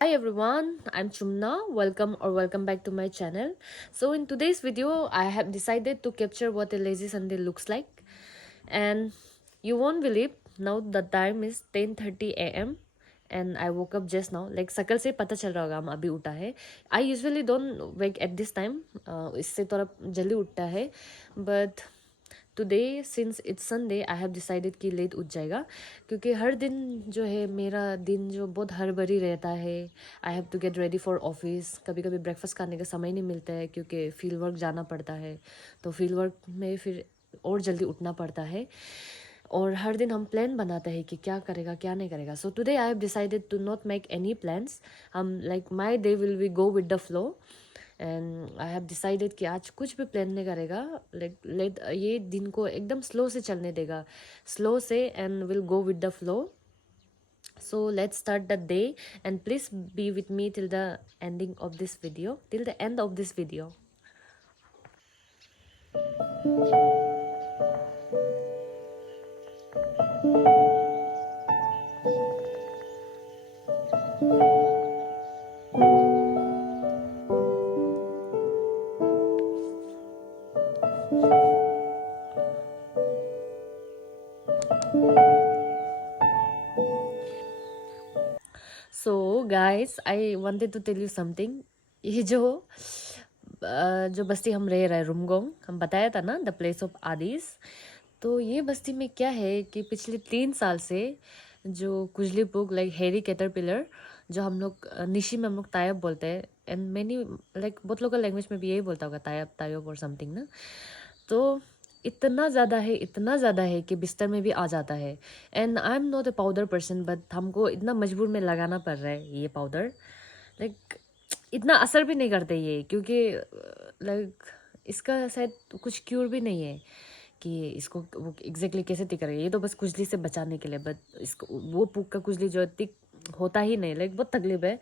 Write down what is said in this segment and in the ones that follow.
Hi everyone, I'm Chumna. Welcome back to my channel. So in today's video, I have decided to capture what a lazy Sunday looks like. And you won't believe now the time is 10:30 a.m. and I woke up just now. Like सकल से पता चल रहा होगा हम अभी उठा है. I usually don't wake at this time. इससे थोड़ा जल्दी उठता है. But today since it's Sunday I have decided कि लेट उठ जाएगा क्योंकि हर दिन जो है मेरा दिन जो बहुत हड़बड़ी रहता है. I have to get ready for office. कभी कभी ब्रेकफास्ट खाने का समय नहीं मिलता है क्योंकि फील्ड वर्क जाना पड़ता है. तो फील्ड वर्क में फिर और जल्दी उठना पड़ता है. और हर दिन हम प्लान बनाते हैं कि क्या करेगा क्या नहीं करेगा. So today I have decided to not make any plans. Hmm like my day will be go with the flow. And I have decided कि आज कुछ भी प्लान नहीं करेगा. लाइक लेट ये दिन को एकदम स्लो से चलने देगा. स्लो से and will go with the flow. So let's start the day and please be with me till the ending of this video, till the end of this video. So guys, I wanted to tell you something. ये जो बस्ती हम रह रहे हैं रुमगोंग, हम बताया था ना द प्लेस ऑफ आदिस. तो ये बस्ती में क्या है कि पिछले 3 साल से जो कुजलीपुक लाइक हेरी कैटरपिलर, जो हम लोग निशी में हम लोग तायब बोलते हैं. एंड मैनी लाइक बहुत लोकल लैंग्वेज में भी यही बोलता होगा तायब तायब और समथिंग ना. तो इतना ज़्यादा है कि बिस्तर में भी आ जाता है. And I am not a powder person but हमको इतना मजबूर में लगाना पड़ रहा है ये पाउडर. लाइक इतना असर भी नहीं करते ये क्योंकि लाइक इसका शायद कुछ क्यूर भी नहीं है कि इसको वो एग्जैक्टली कैसे ठीक करेगा. ये तो बस खुजली से बचाने के लिए. बट इसको वो पुक का खुजली जो ठीक होता ही नहीं. लाइक बहुत तकलीफ है.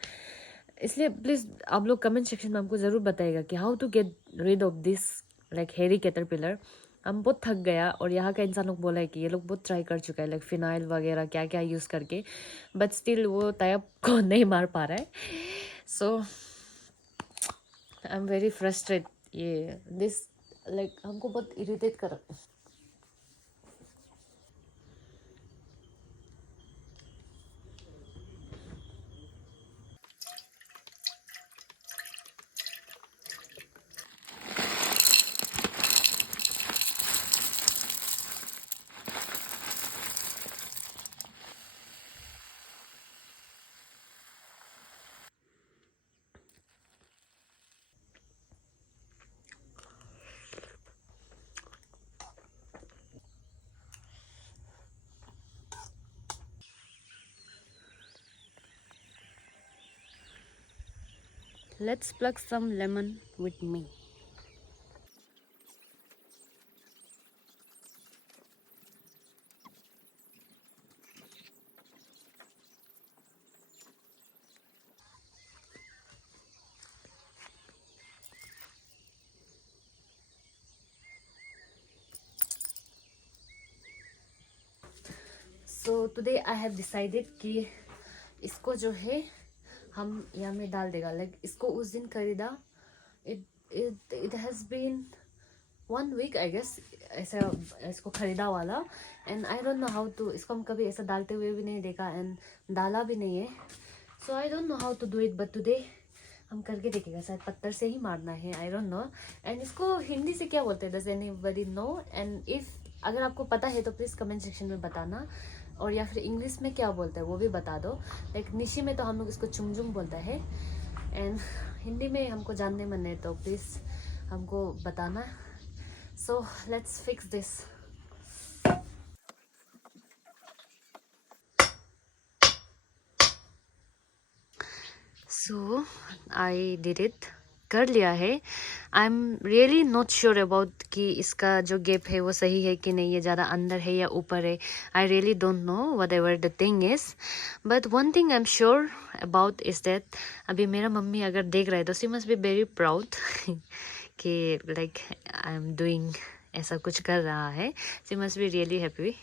इसलिए प्लीज़ आप लोग कमेंट सेक्शन में हमको ज़रूर बताइएगा कि how to get rid of this like hairy caterpillar. हम बहुत थक गया और यहाँ का इंसान लोग बोला है कि ये लोग बहुत ट्राई कर चुका है लाइक फिनाइल वगैरह क्या क्या यूज़ करके. बट स्टिल वो तायब को नहीं मार पा रहा है. So I am very frustrate. ये दिस लाइक हमको बहुत इरिटेट कर. Let's pluck some lemon with me. So today I have decided कि इसको जो है हम यहाँ में डाल देगा. लाइक इसको उस दिन खरीदा. It it has been 1 week I guess ऐसा इसको खरीदा वाला. And I don't know how to. इसको हम कभी ऐसा डालते हुए भी नहीं देखा एंड डाला भी नहीं है. So I don't know how to do it. But today हम करके देखेगा. शायद पत्थर से ही मारना है. आई डोंट नो. एंड इसको हिंदी से क्या बोलते हैं? Does anybody know? And if अगर आपको पता है तो प्लीज़ कमेंट सेक्शन में बताना. और या फिर इंग्लिश में क्या बोलते हैं वो भी बता दो. लाइक निशी में तो हम लोग इसको चुमचुम बोलता है. एंड हिंदी में हमको जानने मन है तो प्लीज़ हमको बताना. So let's fix this. So I did it. कर लिया है. I am really not sure about कि इसका जो गैप है वो सही है कि नहीं. ये ज़्यादा अंदर है या ऊपर है. I really don't know whatever the thing is. But one thing I am sure about is that अभी मेरा मम्मी अगर देख रहा है तो she must be very proud कि लाइक आई एम डूइंग ऐसा कुछ कर रहा है. She must be really happy.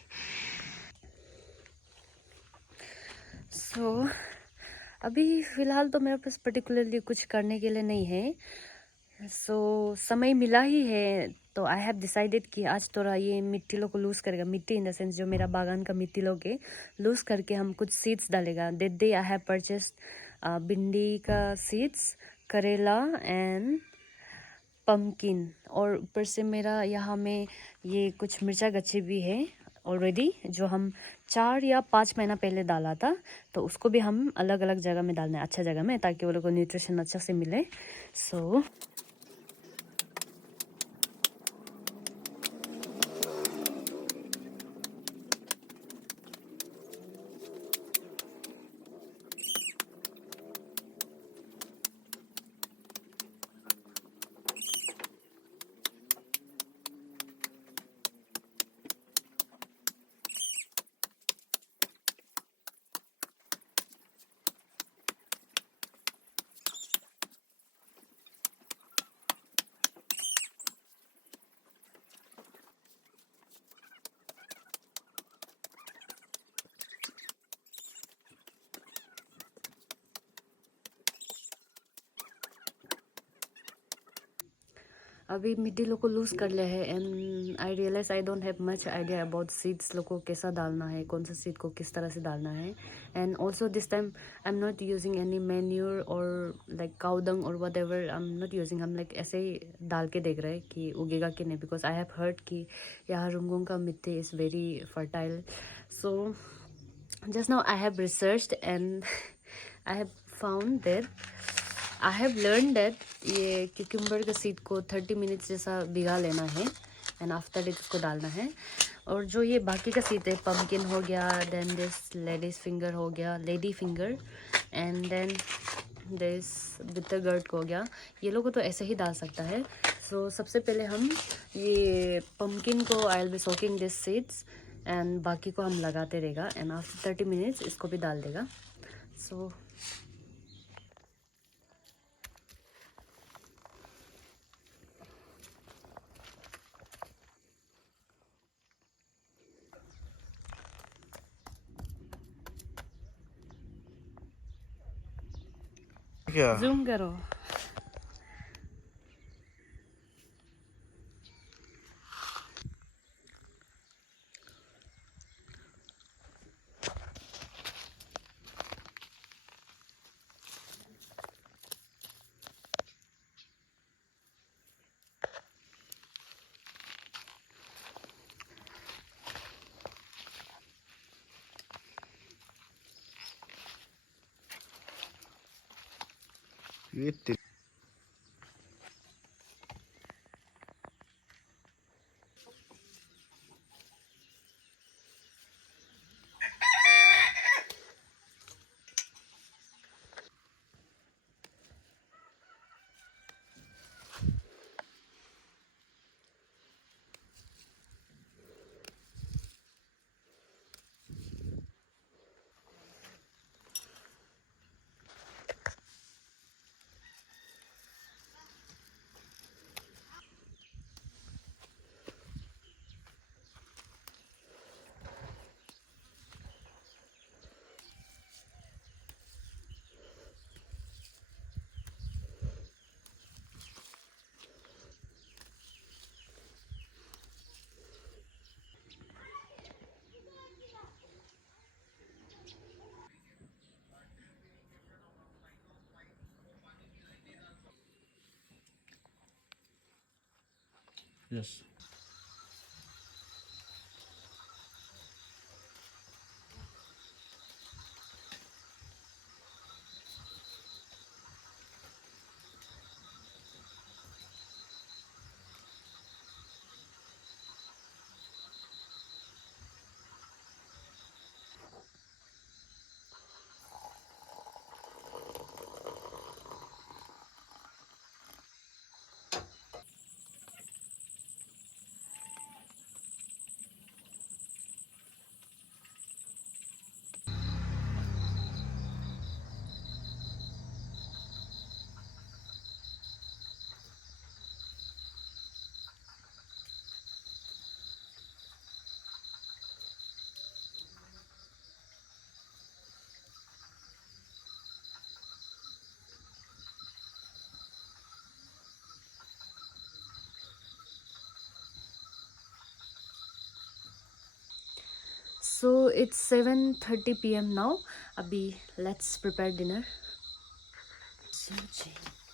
So अभी फ़िलहाल तो मेरे पास पर्टिकुलरली कुछ करने के लिए नहीं है, समय मिला ही है तो आई हैव डिसाइडेड कि आज थोड़ा ये मिट्टी लोग को लूज़ करेगा, मिट्टी इन द सेंस जो मेरा बागान का मिट्टी लोग है लूज़ करके हम कुछ सीड्स डालेगा। That day I have purchased भिंडी का सीड्स, करेला एंड पम्पकिन, और ऊपर से मेरा यहाँ में ये कुछ मिर्चा गच्छे भी है ऑलरेडी, जो हम 4 या 5 महीना पहले डाला था। तो उसको भी हम अलग अलग जगह में डालना है, अच्छा जगह में, ताकि वो लोग को न्यूट्रिशन अच्छा से मिले। सो अभी मिट्टी लोग को लूज कर लिया है and I realise I don't have much idea about seeds लोग को कैसा डालना है, कौन सा सीड को किस तरह से डालना है। And also this time I am not using any manure और लाइक काउ डंग और what ever, I am not using. हम लाइक ऐसे ही डाल के देख रहे हैं कि उगेगा कि नहीं, बिकॉज आई हैव हर्ड कि यहाँ रुंगोंग का मिट्टी is very fertile. So just now I have researched and I have found that I have learned that ये क्यूकम्बर का सीड को 30 मिनट्स जैसा भिगा लेना है एंड आफ्टर दैट उसको डालना है। और जो ये बाकी का सीड है, पम्पकिन हो गया, देन दिस लेडीज फिंगर हो गया, lady finger, and then this bitter gourd हो गया, ये लोगों को तो ऐसे ही डाल सकता है। सो सबसे पहले हम ये पम्पकिन को I will be soaking this seeds and बाकी को हम लगाते रहेगा एंड आफ्टर 30 मिनट्स इसको भी डाल देगा। सो क्या जूम करो। ये Yes. So it's 7:30 p.m. now. Abhi let's prepare dinner. Ji